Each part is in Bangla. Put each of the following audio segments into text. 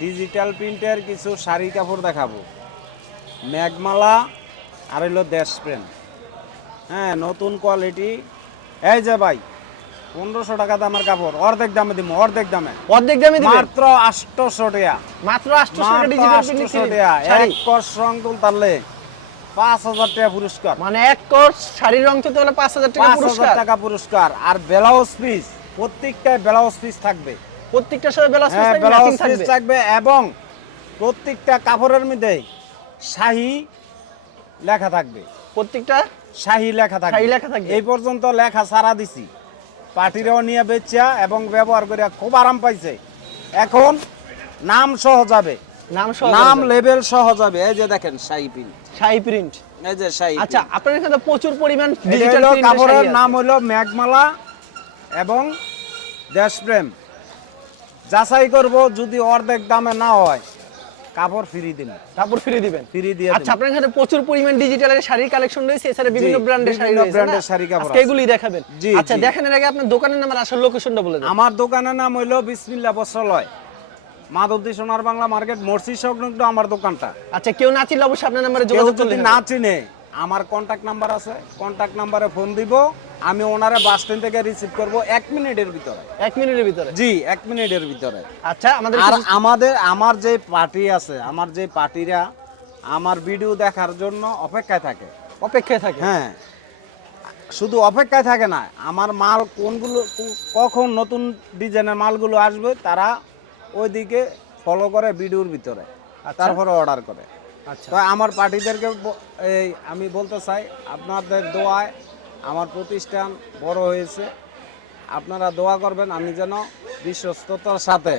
ডিজিটাল প্রিন্টের কিছু শাড়ি কাপড় দেখাবো। ম্যাগমালা আর হলো দেশ প্রেম। হ্যাঁ নতুন কোয়ালিটি এই যে ভাই পনেরোশো টাকা দামের কাপড় অর্ধেক দামে দিব অর্ধেক দামে। অর্ধেক দামে মাত্র আটশোশো টাকা। মাত্র 800 টাকা মাত্র ডিজিটাল 800 টাকা। এক কস রং তুলতারলে পাঁচ হাজার টাকা পুরস্কার। মানে এক কোর্স শাড়ির রং তো হলে 5000 টাকা পাঁচ হাজার পুরস্কার। টাকা পুরস্কার। আর ব্লাউজ পিস প্রত্যেকটায় ব্লাউজ পিস থাকবে। প্রত্যেকটার সাথে হ্যাঁ পিস থাকবে পিস থাকবে। এবং প্রত্যেকটা কাপড়ের মধ্যে শাহি লেখা থাকবে। প্রত্যেকটা শাহি লেখা থাকবে। শাহী লেখা থাকবে। এই পর্যন্ত লেখা সারা দিছি। পার্টিরাও নিয়ে বেচা এবং ব্যবহার করে খুব আরাম পাইছে। এখন নাম সহ যাবে। নাম সহ নাম লেভেল সহ যাবে। এই যে দেখেন শাহি পিন শাড়ি প্রিন্ট এই যে শাহি আচ্ছা আপনার এখানে প্রচুর পরিমাণ ডিজিটাল কাপড়ের নাম হলো মেঘমালা এবং দেশপ্রেম। যাচাই করব যদি অর্ধেক দামে না হয় কাপড় ফ্রি দিন কাপড় ফ্রি দিবেন? ফ্রি দিয়ে আচ্ছা আপনার এখানে প্রচুর পরিমাণ ডিজিটালের শাড়ির কালেকশন রয়েছে এছাড়া বিভিন্ন ব্র্যান্ডের শাড়ি রয়েছে ব্র্যান্ডের শাড়ি কাপড় আজকে। এগুলি দেখাবেন। আচ্ছা দেখানোর আগে আপনার দোকানের নাম আর আসার লোকেশনটা বলে দেন। আমার দোকানের নাম হইল বিসমিল্লা বস্ত্রালয় মাধবদী সোনার বাংলা মার্কেট মর্সি সংলগ্ন আমার দোকানটা। আচ্ছা কেউ না চিনলে অবশ্যই আপনার নাম্বারে যোগাযোগ করলে না চিনে আমার কন্টাক্ট নাম্বার আছে কন্টাক্ট নাম্বারে ফোন দিব আমি ওনারে বাস স্ট্যান্ড থেকে রিসিভ করব এক মিনিটের ভিতরে। এক মিনিটের ভিতরে? জি এক মিনিটের ভিতরে। আচ্ছা আমাদের আর আমাদের আমার যে পার্টি আছে আমার যে পার্টিরা আমার ভিডিও দেখার জন্য অপেক্ষায় থাকে। অপেক্ষায় থাকে? হ্যাঁ। শুধু অপেক্ষায় থাকে না আমার মাল কোনগুলো কখন নতুন ডিজাইনের মালগুলো আসবে তারা ওইদিকে ফলো করে ভিডিওর ভিতরে। তারপরে অর্ডার করে। আচ্ছা। আমার পার্টিদেরকে এই আমি বলতে চাই আপনাদের দোয়ায় আমার প্রতিষ্ঠান বড় হয়েছে। আপনারা দোয়া করবেন আমি যেন বিশ্বস্ততার সাথে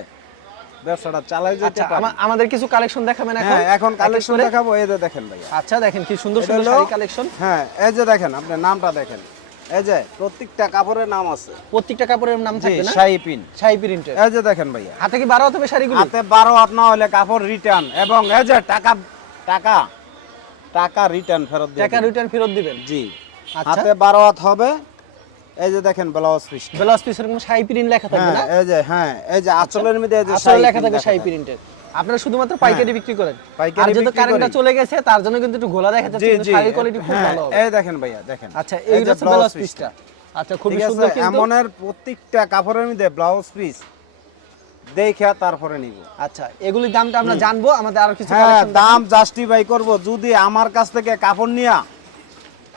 ব্যবসাটা চালাই যেতে আচ্ছা আমাদের কিছু কালেকশন দেখাবেন এখন? হ্যাঁ এখন এক কালেকশন দেখাবো এই যে দেখেন ভাইয়া। আচ্ছা দেখেন কি সুন্দর সুন্দর শাড়ি কালেকশন হ্যাঁ এই যে দেখেন আপনি নামটা দেখেন। এই যে প্রত্যেকটা কাপড়ের নাম আছে। প্রত্যেকটা কাপড়ের নাম থাকবে না? শাহি পিন শাড়ি প্রিন্টের এই যে দেখেন ভাইয়া। হাতে কি বারো হবে শাড়িগুলো? হাতে বারো হাত না হলে কাপড় রিটার্ন এবং এই যে টাকা টাকা টাকা রিটার্ন ফেরত দিয়ে টাকা রিটার্ন ফেরত দিবেন? জি। হাতে বারো হাত হবে। এই যে দেখেন ব্লাউজ পিস। ব্লাউজ পিসের কোনো শাড়ি প্রিন্ট লেখা থাকবে হ্যাঁ না? এই যে হ্যাঁ এই যে আঁচলের মধ্যে এই যে শাহি লেখা থাকবে শাড়ি প্রিন্টের। আপনারা শুধুমাত্র পাইকারি বিক্রি করেন। পাইকারি আর যেহেতু কারেন্টটা চলে গেছে তার জন্য কিন্তু একটু ঘোলা দেখা যাচ্ছে শাড়ির কোয়ালিটি খুব হ্যাঁ, ভালো হবে। এই দেখেন ভাইয়া দেখেন। আচ্ছা এই যে ব্লাউজ পিসটা। আচ্ছা ঠিক সুন্দর কিন্তু। এমনের প্রত্যেকটা কাপড়ের মধ্যে ব্লাউজ পিস দেখে তারপরে নিব। আচ্ছা এগুলির দামটা আমরা জানব আমাদের আরও কিছু হ্যাঁ দাম জাস্টিফাই করব। যদি আমার কাছ থেকে কাপড় নিয়া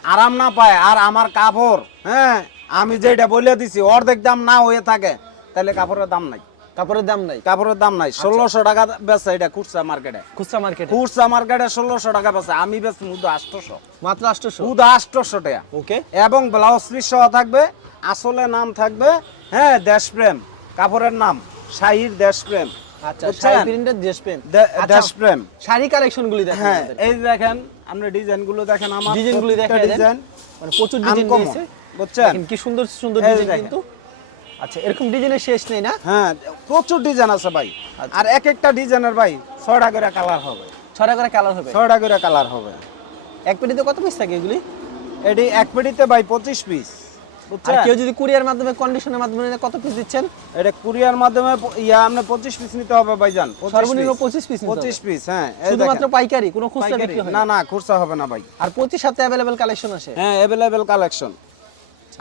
আরাম না পায় আর আমার কাপড় হ্যাঁ আমি যেটা বলে দিছি অর্ধেক দাম না হয়ে থাকে তাহলে কাপড়ের দাম নাই। কাপড়ের দাম নাই? কাপড়ের দাম নাই। ষোলোশো টাকা বেচে এটা খুচরা মার্কেটে। খুচরা মার্কেটে? খুচরা মার্কেটে ষোলোশো টাকা বেচে আমি বেচি শুধু আটশোশো মাত্র 800 শুধু আটশোশো টাকা। ওকে। এবং ব্লাউজ পিস সহ থাকবে আসলে নাম থাকবে হ্যাঁ দেশপ্রেম। কাপড়ের নাম শাহির দেশপ্রেম। আচ্ছা বুঝছেন? শাড়ি প্রিন্টের ড্রেস প্রেম দে- আচ্ছা, দেশপ্রেম। শাড়ি কালেকশন গুলি দেখেন হ্যাঁ এই দেখেন আপনি ডিজাইনগুলো দেখেন আমার ডিজাইন গুলি দেখেন ডিজাইন মানে প্রচুর ডিজাইন Uncommon, বুঝছেন? কি সুন্দর সুন্দর ডিজাইন কিন্তু। আচ্ছা এরকম ডিজাইনের শেষ নেই না? হ্যাঁ প্রচুর ডিজাইন আছে ভাই। আচ্ছা। আর এক একটা ডিজাইনের ভাই ছয়টা করে কালার হবে। ছড়া করে কালার হবে? ছয়টা করে কালার হবে। এক পেটিতে কত পিস থাকে এগুলি? এটি এক পেটিতে ভাই পঁচিশ পিস। আর কেউ যদি কুরিয়ার মাধ্যমে কন্ডিশনের মাধ্যমে কত পিস দিচ্ছেন? এটা কুরিয়ার মাধ্যমে ইয়া আপনি পঁচিশ পিস নিতে হবে ভাইজান। সর্বনিম্ন 25 piece নিতে হবে। পঁচিশ পিস হ্যাঁ শুধুমাত্র পাইকারি কোনো খুচরা বিক্রি হয় না না। খুচরা হবে না ভাই। আর প্রতি সপ্তাহে অ্যাভেলেবেল কালেকশন আসে? হ্যাঁ অ্যাভেলেবেল কালেকশন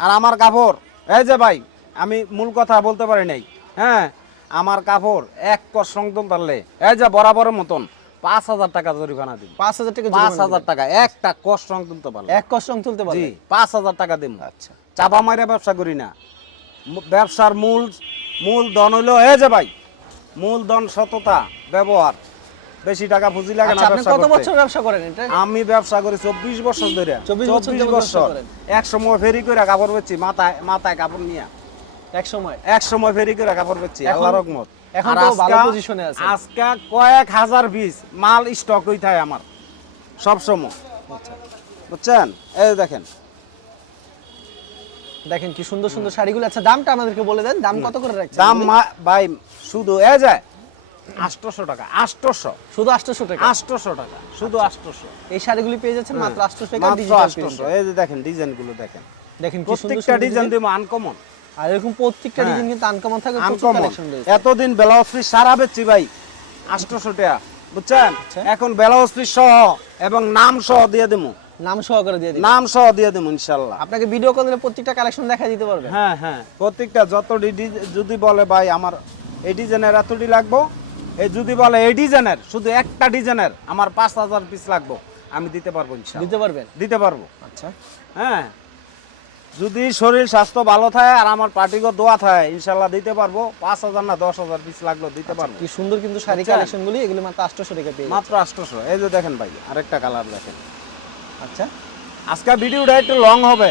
আর আমার কাপড় এই যে ভাই আমি মূল কথা বলতে পারি নাই। হ্যাঁ আমার কাপড় এক কর সংতন পারলে এই যে বরাবরের মতন পাঁচ হাজার টাকা জরিমানা দিন পাঁচ হাজার টাকা পাঁচ হাজার টাকা একটা কষ্ট রং তুলতে পারলে। এক কষ্ট রং তুলতে জি পাঁচ হাজার টাকা দিন আচ্ছা। চাপা মাইরা ব্যবসা করি না। ব্যবসার মূল মূল ধন হইল এই যে ভাই মূল ধন সততা ব্যবহার। বেশি টাকা পুঁজি লাগে না আচ্ছা, ব্যবসা কত বছর ব্যবসা করেন এটা? আমি ব্যবসা করি চব্বিশ বছর ধরে। 24 বছর। এক সময় ফেরি করে কাপড় বেচছি মাথায় মাথায় কাপড় নিয়ে। এক সময়? এক সময় ফেরি করে কাপড় বেচছি এখন- আল্লাহ রকমত এখন তো ভালো পজিশনে আছে। আজকা কয়েক হাজার পিস মাল স্টক হই থাকে আমার। সব সময়। আচ্ছা। বুঝছেন? এই দেখেন। দেখেন কি সুন্দর সুন্দর শাড়িগুলো। আচ্ছা দামটা আমাদেরকে বলে দেন। দাম কত করে রাখছেন? দাম ভাই শুধু এ যায় আটশোশো টাকা আটশোশো শুধু 800 টাকা? আটশোশো টাকা শুধু আটশোশো এই শাড়িগুলি পেয়ে যাচ্ছেন মাত্র 800 টাকা মাত্র আটশোশো এই যে দেখেন ডিজাইনগুলো দেখেন দেখেন প্রত্যেকটা ডিজাইন। দিব আনকমন আর এরকম প্রত্যেকটা হ্যাঁ। ডিজাইন কিন্তু আনকমন থাকে আনকমন এতদিন ব্লাউজ পিস সারা বেচছি ভাই আটশোশো টাকা বুঝছেন? আচ্ছা। এখন ব্লাউজ পিস সহ এবং নাম সহ দিয়ে দেবো নাম সহকারে দিয়ে দিন নাম সহ দিয়ে দেবো ইনশাল্লাহ। আপনাকে ভিডিও কল দিলে প্রত্যেকটা কালেকশন দেখা দিতে পারবে। হ্যাঁ হ্যাঁ। প্রত্যেকটা যত যদি বলে ভাই আমার এই ডিজাইনের এতটি লাগবো? এই যদি বলে এই ডিজাইনের শুধু একটা ডিজাইনের আমার পাঁচ হাজার পিস লাগবো। আমি দিতে পারব ইনশাল্লাহ। দিতে পারবেন? দিতে পারব। আচ্ছা। হ্যাঁ। যদি শরীর স্বাস্থ্য ভালো থাকে আর আমার পার্টিগত দোয়া থাকে ইনশাল্লাহ দিতে পারব। পাঁচ হাজার না দশ হাজার পিস লাগল দিতে পারব। কি সুন্দর কিন্তু শাড়ি আচ্ছা। কালেকশন গুলি এগুলি মাত্র আটশোশো টাকা পেয়ে মাত্র আটশোশো। এই যে দেখেন ভাই আরেকটা কালার দেখেন। আচ্ছা। আজকে ভিডিওটা একটু লং হবে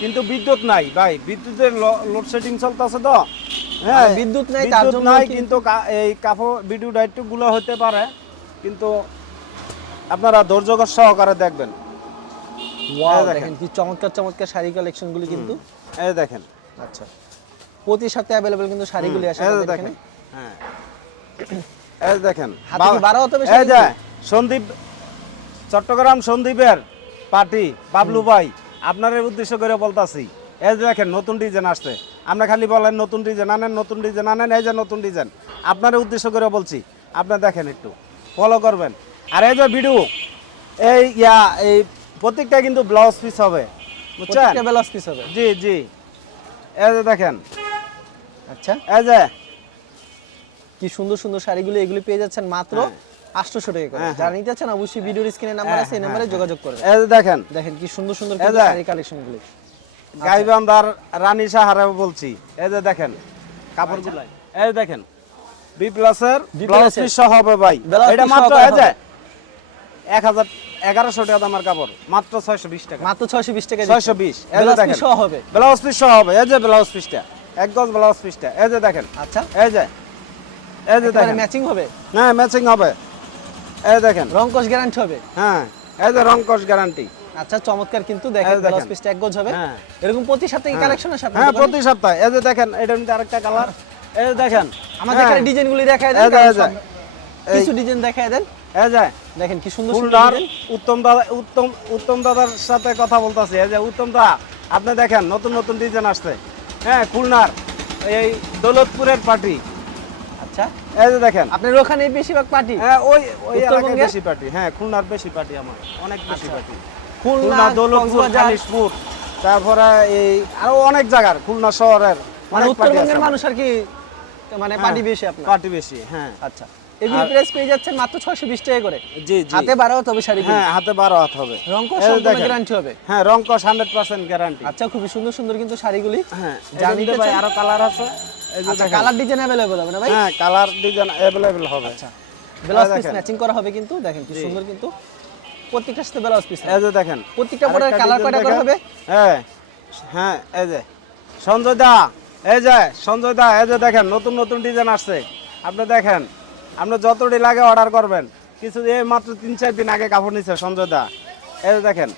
কিন্তু বিদ্যুৎ নাই ভাই। বিদ্যুতের লোডশেডিং চলতেছে তো। হ্যাঁ বিদ্যুৎ নাই, তার বিদ্যুৎ জন্য নাই কিন্তু এই কাপড় ভিডিওটা একটু গুলো হতে পারে কিন্তু আপনারা ধৈর্য সহকারে দেখবেন। দেখেন। কি চমৎকার চমৎকার শাড়ি কালেকশন গুলি কিন্তু। এই দেখেন। আচ্ছা। প্রতি সপ্তাহে অ্যাভেলেবল কিন্তু শাড়িগুলি আসে দেখেন। হ্যাঁ। এই দেখেন হাতে কি বা- বাড়াও তবে এই শাড়ি সন্দীপ চট্টগ্রাম সন্দীপের পার্টি বাবলু ভাই আপনার উদ্দেশ্য করে বলতাছি এই যে দেখেন নতুন ডিজাইন আসছে আমরা খালি বলেন নতুন ডিজাইন আনেন নতুন ডিজাইন আনেন এই যে নতুন ডিজাইন আপনার উদ্দেশ্য করে বলছি আপনি দেখেন একটু ফলো করবেন আর এই যে ভিডিও এই ইয়া এই প্রত্যেকটা কিন্তু ব্লাউজ পিস হবে বুঝছেন? ব্লাউজ পিস হবে। জি জি এই যে দেখেন আচ্ছা। এই যে কি সুন্দর সুন্দর শাড়িগুলো এগুলি পেয়ে যাচ্ছেন মাত্র আটশোশো টাকা করে। হ্যাঁ, যারা নিতে চান অবশ্যই ভিডিওর স্ক্রিনে নাম্বার হ্যাঁ, আছে এই হ্যাঁ, হ্যাঁ। যোগাযোগ করবেন। এই দেখেন। দেখেন কি সুন্দর সুন্দর এই কিন্তু যে। শাড়ি কালেকশনগুলি। গাইবান্ধার রানী সাহারে বলছি। এই যে দেখেন কাপড়গুলো। এই দেখেন বি প্লাসের ব্লাউজ পিস সহ হবে ভাই। এটা মাত্র এই যে হবে। এক হাজার এগারোশো টাকা দামের কাপড়। মাত্র ছয়শো বিশ টাকা। মাত্র ছয়শো বিশ টাকা ছয়শো বিশ। এই যে দেখেন। সহ হবে। ব্লাউজ পিস সহ হবে। এই যে ব্লাউজ পিসটা। এক গজ ব্লাউজ পিসটা। এই যে দেখেন। আচ্ছা। এই যে। এই যে দেখেন। ম্যাচিং হবে? হ্যাঁ ম্যাচিং হবে। এই দেখেন। রং কস গ্যারান্টি হবে। হ্যাঁ এই যে রং কস গ্যারান্টি আচ্ছা চমৎকার কিন্তু দেখেন ব্লাউজ পিসটা এক গজ হবে। হ্যাঁ। এরকম প্রতি সপ্তাহে কালেকশনের সাথে হ্যাঁ প্রতি সপ্তাহে। এই যে দেখেন এটা কিন্তু আরেকটা কালার এই যে দেখেন। আমাদের হ্যাঁ। এখানে ডিজাইনগুলি দেখায় দেন কিছু ডিজাইন দেখায় দেন। এই যে দেখেন কি সুন্দর সুন্দর উত্তম দাদা উত্তম উত্তম দাদার সাথে কথা বলতেছি। এই যে উত্তম দা আপনি দেখেন নতুন নতুন ডিজাইন আসছে। হ্যাঁ খুলনার এই দৌলতপুরের পার্টি আচ্ছা। এই যে দেখেন। আপনার ওখানে বেশিরভাগ পার্টি? হ্যাঁ ওই ওই এলাকায় বেশি পার্টি। হ্যাঁ খুলনার বেশি পার্টি আমার। অনেক বেশি আচ্ছা। পার্টি। খুলনা খুলনা দৌলতপুর কক্সবাজার। তারপরে এই আরও অনেক জায়গার খুলনা শহরের মানে উত্তরবঙ্গের মানুষ আর কি মানে পার্টি বেশি আপনার? পার্টি বেশি হ্যাঁ। আচ্ছা। এগুলি প্রাইস পেয়ে যাচ্ছেন মাত্র ছয়শো বিশ টাকা করে। জি জি। হাতে বাড়াও তবে শাড়ি হ্যাঁ হাতে হবে। রং কস। গ্যারান্টি হবে। হ্যাঁ রং কস হান্ড্রেড পার্সেন্ট গ্যারান্টি আচ্ছা খুবই সুন্দর সুন্দর কিন্তু শাড়িগুলি। হ্যাঁ জানি ভাই আরও কালার আছে। আচ্ছা কালার ডিজাইন অ্যাভেলেবল হবে না ভাই? হ্যাঁ কালার ডিজাইন অ্যাভেলেবল হবে। আচ্ছা ব্লাউজ পিস ম্যাচিং করা হবে কিন্তু দেখেন কি সুন্দর কিন্তু। প্রত্যেকটার সাথে ব্লাউজ পিস এই যে দেখেন। প্রত্যেকটা পরে কালার কয়টা করে হবে? হ্যাঁ হ্যাঁ এই যে। সঞ্জয় দা এই যে সঞ্জয় দা এই যে দেখেন নতুন নতুন ডিজাইন আসছে। আপনি দেখেন আপনি যতটি লাগে অর্ডার করবেন। কিছু এই মাত্র তিন চার দিন আগে কাপড় নিচ্ছে সঞ্জয় দা। এই যে দেখেন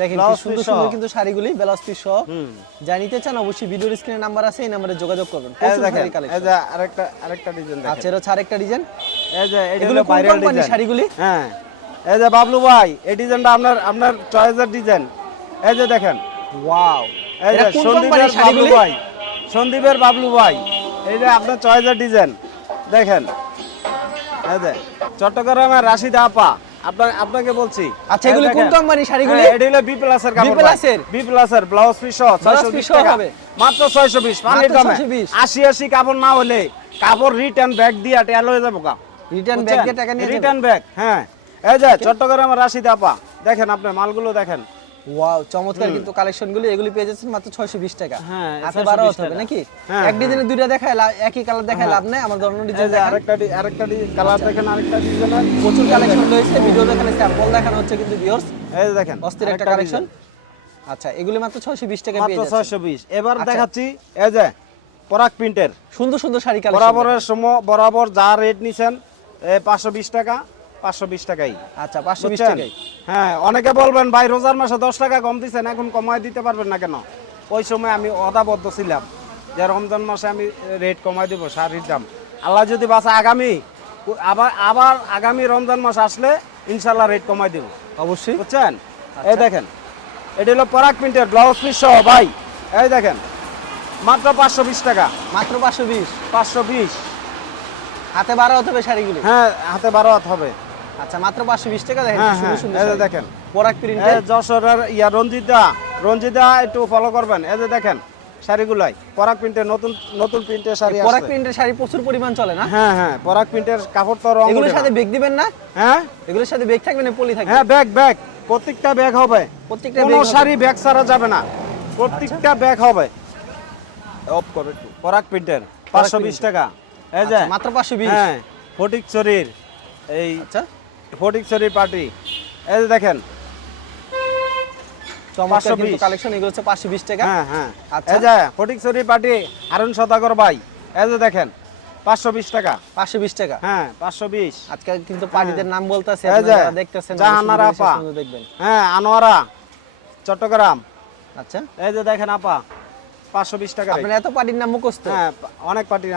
দেখেন কি সুন্দর সুন্দর কিন্তু শাড়িগুলি ব্লাউজ পিস সহ। যা নিতে চান অবশ্যই ভিডিওর স্ক্রিনে নাম্বার আছে এই নাম্বারে যোগাযোগ করবেন। এই দেখেন এই যে আরেকটা আরেকটা ডিজাইন আচ্ছা দেখেন হচ্ছে আরেকটা ডিজাইন এই যে এগুলো ভাইরাল ডিজাইন শাড়িগুলি? হ্যাঁ। এই যে বাবলু ভাই এই ডিজাইনটা আপনার আপনার চয়েসের ডিজাইন এই যে দেখেন। ওয়াও এই যে সন্দীপের বাবলু ভাই সন্দীপের বাবলু ভাই। এই যে আপনার চয়েসের ডিজাইন দেখেন। এই যে চট্টগ্রামের রাশিদ আপা। আপনার আপনাকে বলছি। আচ্ছা এগুলি কোন শাড়িগুলি? এটা হলো বি প্লাসের কাপড় B+ এর? বি প্লাসের ব্লাউজ পিস 620 টাকা? মাত্র 620 মানে মাত্র দামে। 80 80 কাপড় না হলে কাপড় রিটার্ন ব্যাগ দিয়ে টেল হয়ে যাবে কা রিটার্ন ব্যাগ দিয়ে টাকা নিয়ে রিটার্ন ব্যাগ হ্যাঁ। এই যে চট্টগ্রামের রাশিদ আপা দেখেন আপনি মালগুলো দেখেন। ওয়াও চমৎকার কিন্তু কালেকশনগুলি এগুলি পেয়ে যাচ্ছেন মাত্র 620 টাকা। হ্যাঁ, হাতে 620 বারো হবে। নাকি? হ্যাঁ, এক ডিজাইনে দুইটা দেখায় একই কালার দেখায় লাভ নাই আমার ধরনের ডিজাইন আরেকটা আরেকটা কালার দেখেন আরেকটা ডিজাইনের প্রচুর কালেকশন রয়েছে ভিডিও দেখালে স্যাম্পল দেখানো হচ্ছে কিন্তু ভিউয়ার্স এই দেখেন অস্থির একটা কালেকশন আচ্ছা এগুলি মাত্র 620 টাকা পেয়ে মাত্র যাচ্ছে 620 এবার আচ্ছা। দেখাচ্ছি এই যে পরাগ প্রিন্টের সুন্দর সুন্দর শাড়ি কালেকশন বরাবরের সময় বরাবর যা রেট নিছেন পাঁচশো বিশ টাকা। পাঁচশো বিশ টাকাই। আচ্ছা 520 বুঝছেন? টাকায় হ্যাঁ অনেকে বলবেন ভাই রোজার মাসে দশ টাকা কম দিচ্ছেন এখন কমায় দিতে পারবেন না কেন? ওই সময় আমি অদাবদ্ধ ছিলাম যে রমজান মাসে আমি রেট কমাই দেবো শাড়ির দাম। আল্লাহ যদি বাসা আগামী আবার আবার আগামী রমজান মাস আসলে ইনশাল্লাহ রেট কমাই দেবো। অবশ্যই। বুঝছেন? আচ্ছা। এই দেখেন এটা হলো পরাগ প্রিন্টের ব্লাউজ পিস সহ ভাই। এই দেখেন মাত্র পাঁচশো বিশ টাকা। মাত্র 520 পাঁচশো বিশ। হাতে বারো হতে হবে শাড়িগুলি? হ্যাঁ হাতে বারো হাত হবে আচ্ছা মাত্র পাঁচশো বিশ টাকা দেখেন হ্যাঁ সুন্দর হ্যাঁ সুন্দর দেখেন। পরাগ এই যশোরের ইয়া রঞ্জিতা রঞ্জিতা একটু ফলো করবেন। এই যে দেখেন শাড়িগুলাই পরাগ প্রিন্টের নতুন নতুন প্রিন্টের শাড়ি পরাগ আছে। প্রিন্টের শাড়ি প্রচুর পরিমাণ চলে না? হ্যাঁ হ্যাঁ পরাগ প্রিন্টের কাপড় তো রং এগুলোর সাথে বেগ দিবেন না? হ্যাঁ? এগুলোর সাথে বেগ থাকবে না পলি থাকবে? হ্যাঁ ব্যাগ ব্যাগ প্রত্যেকটা ব্যাগ হবে। প্রত্যেকটা কোনো শাড়ি ব্যাগ ছাড়া যাবে না। প্রত্যেকটা ব্যাগ হবে। অফ করে একটু। পরাগ প্রিন্টের পাঁচশো বিশ print। টাকা। এই যে আচ্ছা, মাত্র পাঁচশো বিশ। হ্যাঁ ফটিক শরীর এই আচ্ছা। ফটিক শরীর পার্টি এই যে দেখেন। চমৎকার 520 কালেকশন এগুলো হচ্ছে পাঁচশো বিশ টাকা। হ্যাঁ হ্যাঁ। আচ্ছা। এই যে পার্টি হারুন সদাগর ভাই। এই যে দেখেন পাঁচশো বিশ টাকা। পাঁচশো বিশ টাকা। হ্যাঁ পাঁচশো বিশ। আজকে কিন্তু পার্টিদের নাম বলতেছে দেখতেছেন জাহানার আপা। দেখবেন। হ্যাঁ আনোয়ারা চট্টগ্রাম। আচ্ছা। এই যে দেখেন আপা পাঁচশো বিশ টাকা আপনার এত পার্টির নাম মুখস্থ? হ্যাঁ অনেক পার্টির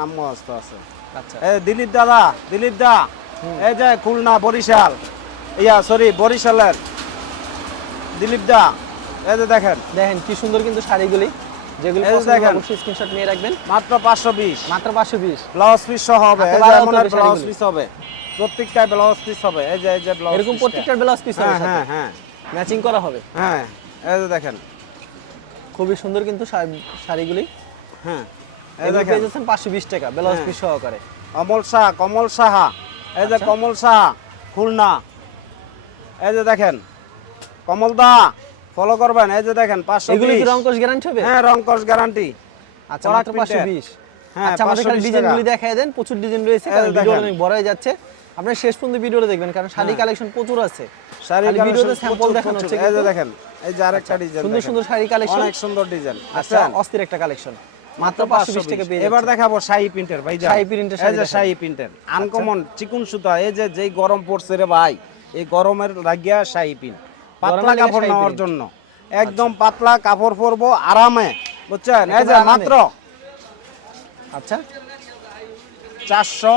নাম আছে। আচ্ছা। এই দিলীপ দাদা দিলীপ দা। এই যে খুলনা বরিশাল। ইয়া সরি বরিশালের। দিলীপ দা এই যে দেখেন। দেখেন কি সুন্দর কিন্তু শাড়িগুলি। যেগুলি এই যে পছন্দ হবে দেখেন। স্ক্রিনশট নিয়ে রাখবেন। মাত্র পাঁচশো বিশ। মাত্র পাঁচশো বিশ। ব্লাউজ পিস সহ হবে। এই যে বাড়াও ব্লাউজ পিস হবে। প্রত্যেকটা ব্লাউজ পিস হবে। এই যে এই যে ব্লাউজ এরকম প্রত্যেকটা ব্লাউজ পিস হবে হ্যাঁ হ্যাঁ হ্যাঁ। ম্যাচিং করা হবে। হ্যাঁ এই যে দেখেন। খুবই সুন্দর কিন্তু শাড়ি- শাড়িগুলি। হ্যাঁ এই দেখেন। টাকা ব্লাউজ হ্যাঁ। পিস সহকারে। অমল শাহ কমল সাহা। এই যে আচ্ছা। কমল সাহা খুলনা। এই যে দেখেন কমল দা ফলো করবেন। এই যে দেখেন এগুলি গ্যারান্টি হবে? হ্যাঁ গ্যারান্টি আচ্ছা মাত্র হ্যাঁ, আচ্ছা আমাদের 520 ডিজাইনগুলি দেখায় দেন প্রচুর ডিজাইন রয়েছে কারণ ভিডিও দেখেন। অনেক বড় হয়ে যাচ্ছে। শেষ পর্যন্ত ভিডিওটা দেখবেন কারণ শাড়ি কালেকশন প্রচুর আছে। শাড়ি ভিডিওতে স্যাম্পল দেখানো হচ্ছে এই যে দেখেন এই যে আরেকটা ডিজাইন সুন্দর সুন্দর শাড়ি কালেকশন অনেক সুন্দর ডিজাইন আচ্ছা অস্থির একটা কালেকশন মাত্র পাঁচশো বিশ টাকা পেয়ে এবার দেখাবো শাহি প্রিন্টের ভাই শাহী শাড়ি এই যে। শাহি প্রিন্টের। আনকমন চিকুন সুতা এই যে যেই গরম পড়ছে রে ভাই এই গরমের লাগিয়া শাহি প্রিন্ট। পাতলা কাপড় নেওয়ার জন্য। একদম পাতলা কাপড় পরবো আরামে বুঝছেন? এই যে মাত্র আচ্ছা। চারশো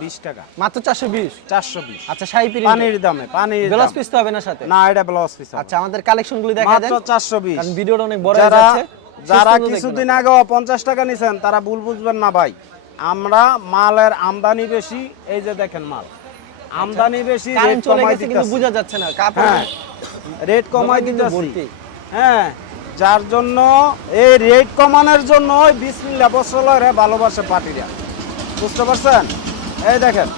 বিশ টাকা। মাত্র চারশো বিশ? চারশো বিশ। আচ্ছা শাড়ি প্রিন্ট পানির দামে পানির ব্লাউজ পিস তো হবে না সাথে? না এটা ব্লাউজ পিস আচ্ছা আমাদের কালেকশন গুলি দেখা দেন। মাত্র চারশো বিশ। কারণ ভিডিওটা অনেক বড় হয়ে যাচ্ছে। যারা কিছুদিন। আগেও পঞ্চাশ টাকা নিছেন তারা ভুল বুঝবেন না ভাই। আমরা মালের আমদানি বেশি এই যে দেখেন মাল। আমদানি বেশি রেট কমাই কিন্তু বোঝা যাচ্ছে না কাপড় হ্যাঁ রেট কমাই হ্যাঁ যার জন্য এই রেট কমানোর জন্য বিসমিল্লা বছরে ভালোবাসে পার্টিরা। বুঝতে পারছেন? এই দেখেন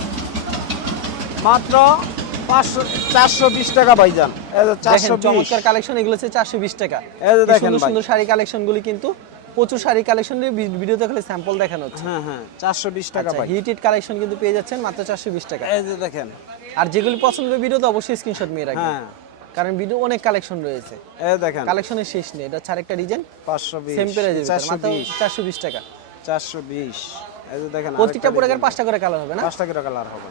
মাত্র পাঁচশো চারশো বিশ টাকা ভাইজান। এই যে দেখেন চারশো বিশ। চমৎকার কালেকশন এগুলো হচ্ছে চারশো বিশ টাকা। এই যে কি দেখেন সুন্দর সুন্দর শাড়ি কালেকশন কিন্তু প্রচুর শাড়ি কালেকশন ভিডিওতে খালি স্যাম্পল দেখানো হচ্ছে। হ্যাঁ হ্যাঁ চারশো বিশ টাকা হিট হিট কালেকশন কিন্তু পেয়ে যাচ্ছেন মাত্র চারশো বিশ টাকা। এই যে দেখেন। আর যেগুলি পছন্দ হবে ভিডিওতে অবশ্যই স্ক্রিনশট নিয়ে রাখবেন। হ্যাঁ। কারণ ভিডিও অনেক কালেকশন রয়েছে। এই দেখেন। কালেকশনের শেষ নেই এটা হচ্ছে আরেকটা ডিজাইন পাঁচশো বিশ সেম প্রাইজের চারশো মাত্র বিশ। চারশো বিশ টাকা। চারশো বিশ। এই যে দেখেন প্রত্যেকটা প্রোডাক্টের design। পাঁচটা করে কালার হবে না? পাঁচটা করে কালার হবে।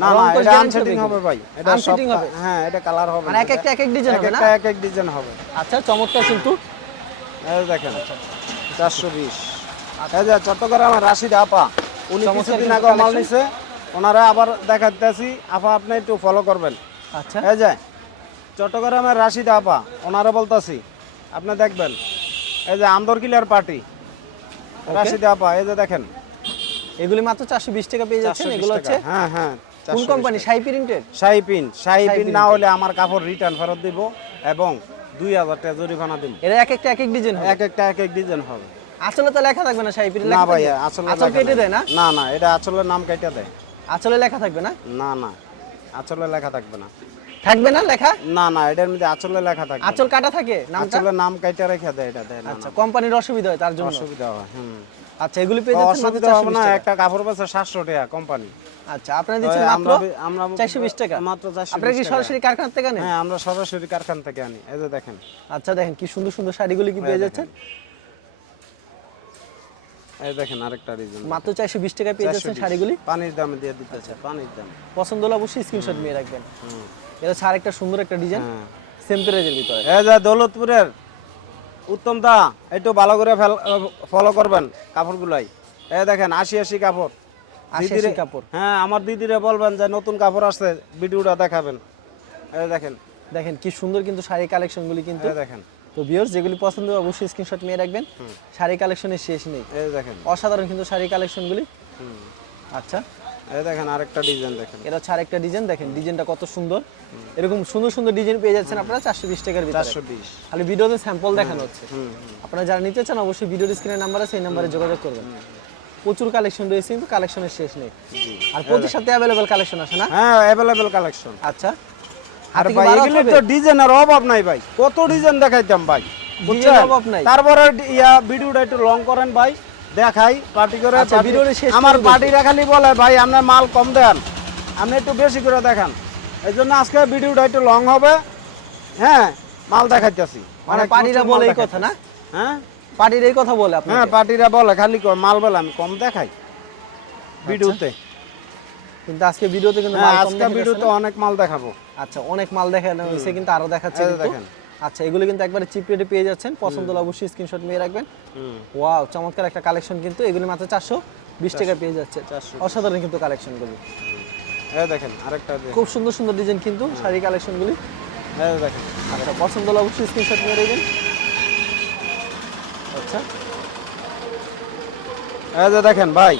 না না এটা আনসেটিং হবে ভাই। এটা সব হবে? হ্যাঁ এটা কালার হবে। মানে এক একটা এক এক ডিজাইন হবে না? এক এক ডিজাইন হবে। আচ্ছা চমৎকার কিন্তু। এই দেখেন চারশো বিশ। এই যে চট্টগ্রামের রাশিদ আপা উনি কিছুদিন আগে মাল নিছে। ওনারা আবার দেখাতেছি আপা আপনি একটু ফলো করবেন। আচ্ছা। এই যে চট্টগ্রামের রাশিদ আপা ওনারা বলতাছি আপনি দেখবেন এই যে আন্দরকিলার পার্টি। রাশিদ আপা এই যে দেখেন। এগুলি মাত্র চারশো বিশ টাকা পেয়ে যাচ্ছেন এগুলো হচ্ছে হ্যাঁ হ্যাঁ কোন কোম্পানি। সাই শাহী পিন পিন না হলে আমার কাপড় রিটার্ন ফেরত দিব এবং দুই হাজার টাকা জরিমানা দিব। এরা এক একটা এক এক ডিজাইন হবে? এক একটা এক এক ডিজাইন হবে। আসলে তো লেখা থাকবে না সাই প্রিন্ট না ভাই আসলে আচল কেটে দেয় না? না না এটা আসলে নাম কেটে দেয়। আচলে লেখা থাকবে না? না না আসলে লেখা থাকবে না। থাকবে না লেখা? না না এটার মধ্যে আসলে লেখা থাকবে। আচল কাটা থাকে? নামটা? আসলে নাম কেটে রেখে দেয় এটা দেয় না আচ্ছা কোম্পানির অসুবিধা হয় তার জন্য? অসুবিধা হয় হুম। আচ্ছা এগুলি পেয়ে যাচ্ছেন মাত্র অসুবিধা হবে না টাকা। একটা কাপড় বেচে সাতশো টাকা কোম্পানি আচ্ছা আপনারা দিচ্ছেন মাত্র আমরা আমরা 420 টাকা। মাত্র চারশো আপনারা কি সরাসরি কারখানা থেকে নেন হ্যাঁ আমরা সরাসরি কারখানা থেকে আনি এই যে দেখেন। আচ্ছা দেখেন কি সুন্দর সুন্দর শাড়িগুলি কি পেয়ে যাচ্ছেন? এই দেখেন আরেকটা রিজন মাত্র চারশো বিশ টাকায় পেয়ে যাচ্ছেন 420 শাড়িগুলি। পানির দামে দিয়ে দিতেছে পানির দাম। পছন্দ হলে অবশ্যই স্ক্রিনশট নিয়ে রাখবেন। এটা সুন্দর একটা ডিজাইন হ্যাঁ। সেম প্রাইজের ভিতরে। এই যে দৌলতপুরের উত্তম দা একটু ভালো করে ফলো করবেন কাপড়গুলাই। এই দেখেন আশি আশি কাপড়। দিদিরে- কাপড়। হ্যাঁ আমার দিদিরে বলবেন যে নতুন কাপড় আসছে ভিডিওটা দেখাবেন। দেখেন। দেখেন কি সুন্দর কিন্তু শাড়ি কালেকশনগুলি কিন্তু। দেখেন। তো ভিউয়ার্স যেগুলি পছন্দ হবে অবশ্যই স্ক্রিনশট নিয়ে রাখবেন। শাড়ি কালেকশনের শেষ নেই। দেখেন। অসাধারণ কিন্তু শাড়ি কালেকশনগুলি। আচ্ছা। দেখেন আরেকটা ডিজাইন দেখেন। এটা হচ্ছে আরেকটা ডিজাইন দেখেন ডিজাইনটা কত সুন্দর। এরকম সুন্দর সুন্দর ডিজাইন পেয়ে যাচ্ছেন আপনারা চারশো বিশ টাকার ভিতরে। চারশো বিশ। খালি ভিডিওতে স্যাম্পল দেখানো হচ্ছে। আপনারা যারা নিতে চান অবশ্যই ভিডিওর স্ক্রিনের নাম্বার আছে এই নাম্বারে যোগাযোগ করবেন। প্রচুর কালেকশন রয়েছে কিন্তু কালেকশনের শেষ নেই। আর প্রতি সাথে অ্যাভেলেবেল কালেকশন আছে না? হ্যাঁ অ্যাভেলেবেল কালেকশন আচ্ছা। আর ভাই তো ডিজাইনের অভাব নাই ভাই। কত ডিজাইন দেখাইতাম ভাই বুঝছেন? অভাব নাই। তারপরে ইয়া ভিডিওটা একটু লং করেন ভাই। দেখাই পার্টি করে আচ্ছা, আমার করে বলছি। পার্টিরা খালি বলে ভাই আপনার মাল কম দেন। আপনি একটু বেশি করে দেখান। এই জন্য আজকে ভিডিওটা একটু লং হবে। হ্যাঁ মাল দেখাইতেছি। মানে পার্টিরা বলে এই কথা না? হ্যাঁ? পার্টির এই কথা বলে আপনার হ্যাঁ পার্টিরা বলে খালি মাল বলে আমি কম দেখাই। ভিডিওতে। কিন্তু আজকে ভিডিওতে কিন্তু হ্যাঁ আজকে ভিডিওতে অনেক মাল দেখাবো। আচ্ছা অনেক মাল দেখানো হয়েছে কিন্তু আরও দেখাচ্ছে দেখেন। আচ্ছা এগুলো কিন্তু একবারে চিপ রেটে পেয়ে যাচ্ছেন। পছন্দ হলে অবশ্যই স্ক্রিনশট নিয়ে রাখবেন। ওয়াও চমৎকার একটা কালেকশন কিন্তু। এগুলি মাত্র চারশো বিশ টাকা পেয়ে যাচ্ছে। 420 অসাধারণ কিন্তু কালেকশনগুলি হ্যাঁ দেখেন আরেকটা। খুব সুন্দর সুন্দর ডিজাইন কিন্তু শাড়ি কালেকশনগুলি হ্যাঁ দেখেন আচ্ছা পছন্দ হলে অবশ্যই স্ক্রিনশট নিয়ে রাখবেন। আচ্ছা। এই যে দেখেন ভাই।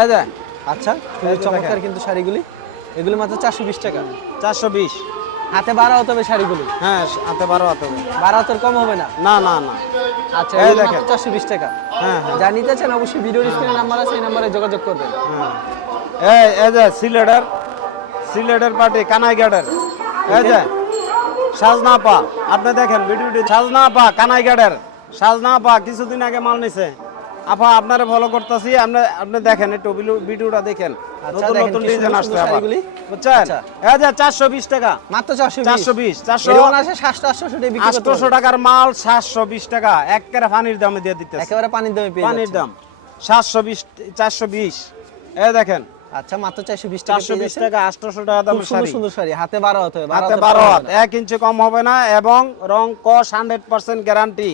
এই যে আচ্ছা খুবই চমৎকার কিন্তু শাড়িগুলি। এগুলি মাত্র চারশো বিশ টাকা। চারশো বিশ। হাতে বাড়া হতে হবে শাড়িগুলি? হ্যাঁ হাতে বারো হাতে হবে। বাড়া তোর কম হবে না? না না না। আচ্ছা এই দেখেন। চারশো বিশ টাকা। হ্যাঁ হ্যাঁ। যা নিতে চান অবশ্যই ভিডিওর স্ক্রিনে নাম্বার আছে এই নাম্বারে যোগাযোগ করবেন। হ্যাঁ। এই এই যে সিলেটের সিলেটের পার্টি কানাইঘাটের। এই যে সাজনা পা আপনি দেখেন ভিডিওটি সাজনা পা কানাইঘাটের। সাজনা পা কিছুদিন আগে মাল নিছে। আপা আপনারা ফলো করতেছি। আপনি আপনি দেখেন একটু ভিডিও- ভিডিওটা দেখেন। আচ্ছা, নতুন নতুন ডিজাইন আসছে আবার। বুঝছেন? আচ্ছা। এই যে চারশো বিশ টাকা। মাত্র চারশো চারশো বিশ চারশো এরকম আছে সাতশো আটশো টাকা বিক্রি করতে আটশোশো পারবেন। টাকার মাল সাতশো বিশ টাকা। এক কেরা পানির দামে দিয়ে দিতে একেবারে পানির দামে পেয়ে পানির দাম। সাতশো বিশ চারশো বিশ। এই দেখেন। আচ্ছা মাত্র চারশো বিশ টাকা চারশো পেয়ে বিশ যাচ্ছেন। টাকা আটশোশো টাকা খুব দামের সুন্দর শাড়ি। সুন্দর শাড়ি। হাতে বারো হতে হবে হাতে বারো হাত। এক ইঞ্চি কম হবে না এবং রং কস হান্ড্রেড পার্সেন্ট গ্যারান্টি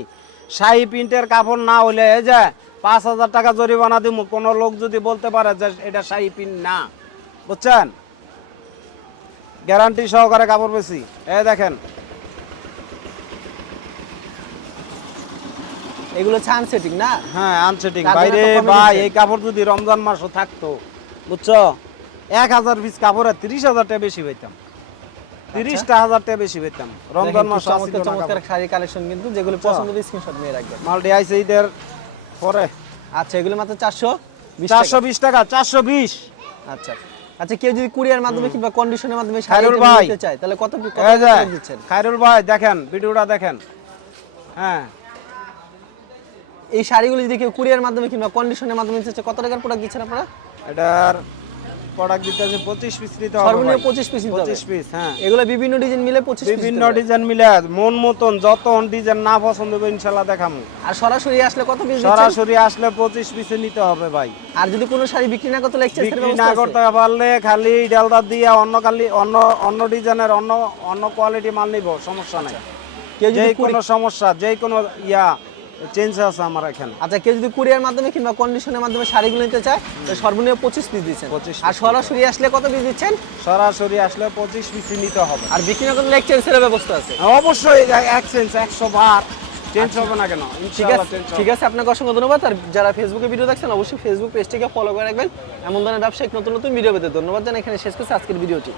শাহি প্রিন্টের কাপড় না হইলে এই যে পাঁচ হাজার টাকা জরিমানা দিব কোনো লোক যদি বলতে পারে যে এটা শাহি প্রিন্ট না। বুঝছেন? গ্যারান্টি সহকারে কাপড় বেশি। এই দেখেন। এগুলো ছান সেটিং না? হ্যাঁ আনসেটিং বাইরে ভাই এই কাপড় যদি রমজান মাসও থাকতো বুঝছ? এক হাজার পিস কাপড়ে তিরিশ হাজার টাকা বেশি পেতাম তিরিশটা হাজার টাকা বেশি পেতাম রমজান মাস চমৎকার শাড়ি কালেকশন কিন্তু যেগুলো পছন্দ স্ক্রিনশট নিয়ে রাখবেন। মালটি আইসে ঈদের। পরে? আচ্ছা এগুলো মাত্র চারশো চারশো বিশ টাকা চারশো বিশ। আচ্ছা আচ্ছা কেউ যদি কুরিয়ার মাধ্যমে কিংবা কন্ডিশনের মাধ্যমে খায়রুল ভাই। নিতে চায় তাহলে কত দিচ্ছেন? খায়রুল ভাই দেখেন ভিডিওটা দেখেন। হ্যাঁ। এই শাড়িগুলো যদি কেউ কুরিয়ার মাধ্যমে কিংবা কন্ডিশনের মাধ্যমে নিতে চায় কত টাকার প্রোডাক্ট দিচ্ছেন আপনারা? এটার প্রোডাক্ট দিতে আছে পঁচিশ পিস দিতে হবে সর্বনিম্ন ভাই। পঁচিশ পিস নিতে হবে। পঁচিশ পিস হ্যাঁ। এগুলো বিভিন্ন ডিজাইন মিলে পঁচিশ পিস বিভিন্ন ডিজাইন মিলে মন মতন যত ডিজাইন না পছন্দ হবে ইনশাল্লাহ দেখামু। আর সরাসরি আসলে কত পিস সরাসরি আসলে পঁচিশ পিসে নিতে হবে ভাই। আর যদি কোনো শাড়ি বিক্রি না করতে এক্সচেঞ্জের বিক্রি না করতে পারলে খালি ডালদা দিয়ে অন্য খালি অন্য অন্য ডিজাইনের অন্য অন্য কোয়ালিটি মাল নিব সমস্যা নাই। কেউ যদি যে কোনো সমস্যা যে কোনো ইয়া চেঞ্জ আছে আমার এখানে। আচ্ছা কেউ যদি কুরিয়ার মাধ্যমে কিংবা কন্ডিশনের মাধ্যমে শাড়িগুলো নিতে চায় সর্বনিম্ন পঁচিশ পিস দিচ্ছেন। 25 আর সরাসরি আসলে কত পিস দিচ্ছেন? সরাসরি আসলে পঁচিশ পিসি নিতে হবে। আর বিক্রি না করলে এক্সচেঞ্জের ব্যবস্থা আছে? অবশ্যই এক্সচেঞ্জ একশো বার। চেঞ্জ হবে না কেন? ঠিক আছে ঠিক আছে আপনাকে অসংখ্য ধন্যবাদ। আর যারা ফেসবুকে ভিডিও দেখছেন অবশ্যই ফেসবুক পেজটিকে ফলো করে রাখবেন। এমন ধরনের ব্যবসায়িক নতুন নতুন ভিডিও পেতে ধন্যবাদ জানাই। এখানে শেষ করছি আজকের ভিডিওটি